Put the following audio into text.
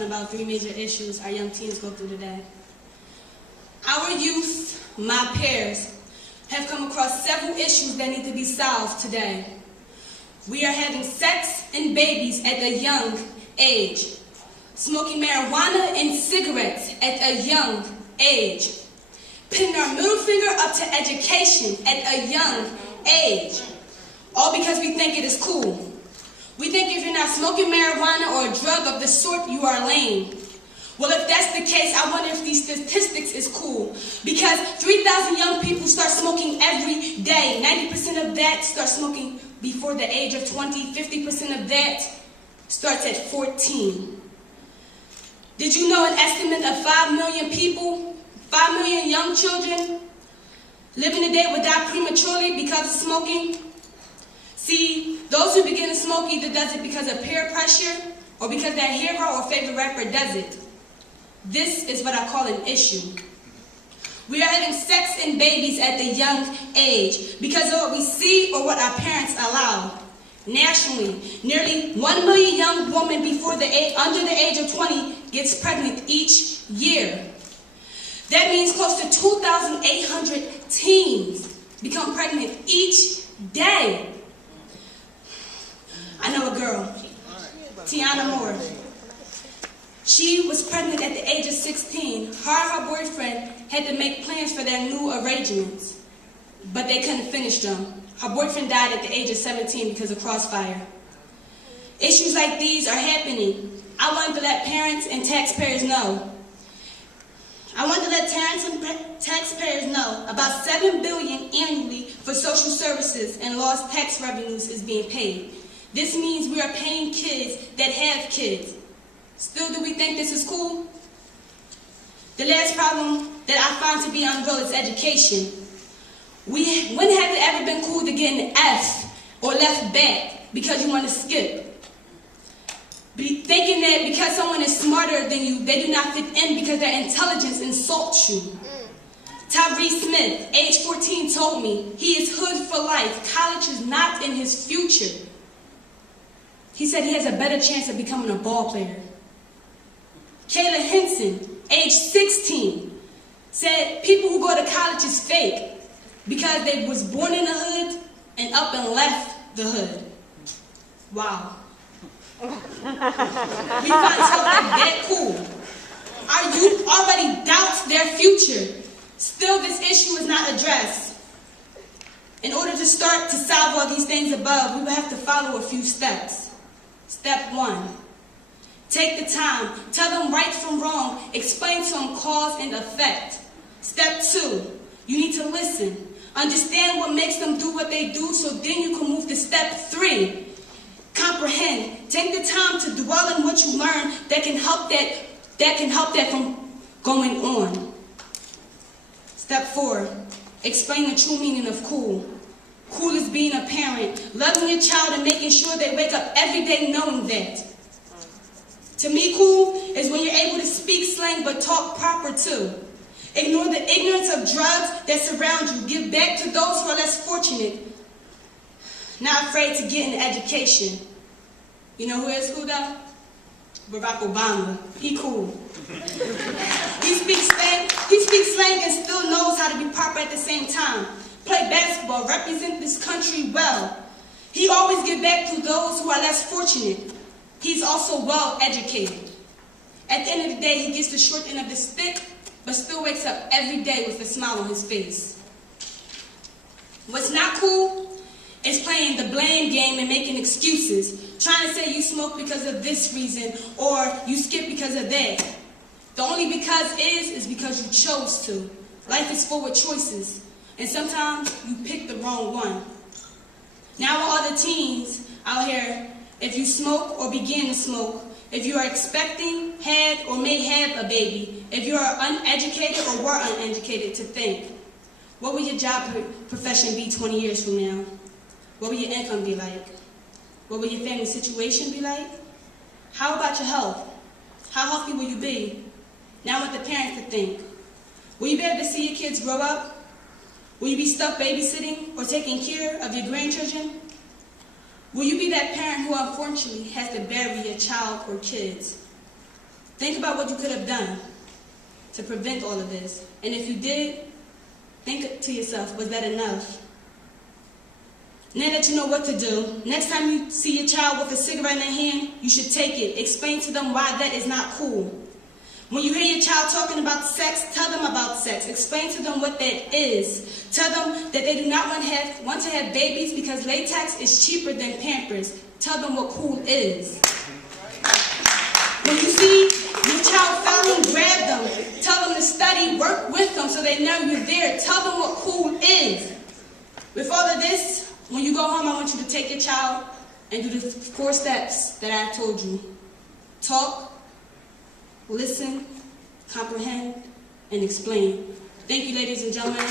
talking about 3 major issues our young teens go through today. Our youth, my peers, have come across several issues that need to be solved today. We are having sex and babies at a young age, smoking marijuana and cigarettes at a young age, putting our middle finger up to education at a young age, all because we think it is cool. We think if you're not smoking marijuana or a drug of the sort, you are lame. Well, if that's the case, I wonder if these statistics is cool. Because 3,000 young people start smoking every day. 90% of that start smoking before the age of 20. 50% of that starts at 14. Did you know an estimate of 5 million people, 5 million young children living today will die prematurely because of smoking? See, those who begin to smoke either does it because of peer pressure or because their hero or favorite rapper does it. This is what I call an issue. We are having sex and babies at the young age because of what we see or what our parents allow. Nationally, nearly 1 million young women under the age of 20 gets pregnant each year. That means close to 2,800 teens become pregnant each day. I know a girl, Tiana Moore. She was pregnant at the age of 16. Her and her boyfriend had to make plans for their new arrangements, but they couldn't finish them. Her boyfriend died at the age of 17 because of crossfire. Issues like these are happening. I wanted to let parents and taxpayers know. About $7 billion annually for social services and lost tax revenues is being paid. This means we are paying kids that have kids. Still, do we think this is cool? The last problem that I find to be unreal is education. When have it ever been cool to get an F or left back because you want to skip? Thinking that because someone is smarter than you, they do not fit in because their intelligence insults you. Tyree Smith, age 14, told me he is hood for life. College is not in his future. He said he has a better chance of becoming a ball player. Kayla Henson, age 16, said people who go to college is fake because they was born in the hood and up and left the hood. Wow. We find stuff like that cool. Our youth already doubts their future. Still, this issue is not addressed. In order to start to solve all these things above, we will have to follow a few steps. Step 1. Take the time. Tell them right from wrong. Explain to them cause and effect. Step 2. You need to listen. Understand what makes them do what they do so then you can move to step 3. Comprehend. Take the time to dwell in what you learn that can help that from going on. Step 4. Explain the true meaning of cool. Cool is being a parent, loving your child and making sure they wake up every day knowing that. To me, cool is when you're able to speak slang but talk proper too. Ignore the ignorance of drugs that surround you. Give back to those who are less fortunate. Not afraid to get an education. You know who is cool though? Barack Obama. He cool. He speaks slang and still knows how to be proper at the same time. Play basketball, represent this country well. He always gives back to those who are less fortunate. He's also well educated. At the end of the day, he gets the short end of the stick, but still wakes up every day with a smile on his face. What's not cool is playing the blame game and making excuses. Trying to say you smoke because of this reason or you skip because of that. The only because is because you chose to. Life is full of choices. And sometimes you pick the wrong one. Now all the teens out here, if you smoke or begin to smoke, if you are expecting, had, or may have a baby, if you are uneducated or were uneducated, to think, what will your job profession be 20 years from now? What will your income be like? What will your family situation be like? How about your health? How healthy will you be? Now I want the parents to think. Will you be able to see your kids grow up? Will you be stuck babysitting or taking care of your grandchildren? Will you be that parent who unfortunately has to bury your child or kids? Think about what you could have done to prevent all of this. And if you did, think to yourself, was that enough? Now that you know what to do, next time you see your child with a cigarette in their hand, you should take it. Explain to them why that is not cool. When you hear your child talking about sex, tell them about sex. Explain to them what that is. Tell them that they do not want to have babies because latex is cheaper than pampers. Tell them what cool is. When you see your child falling, grab them. Tell them to study, work with them so they know you're there. Tell them what cool is. With all of this, when you go home, I want you to take your child and do the 4 steps that I told you. Talk, listen, comprehend, and explain. Thank you, ladies and gentlemen.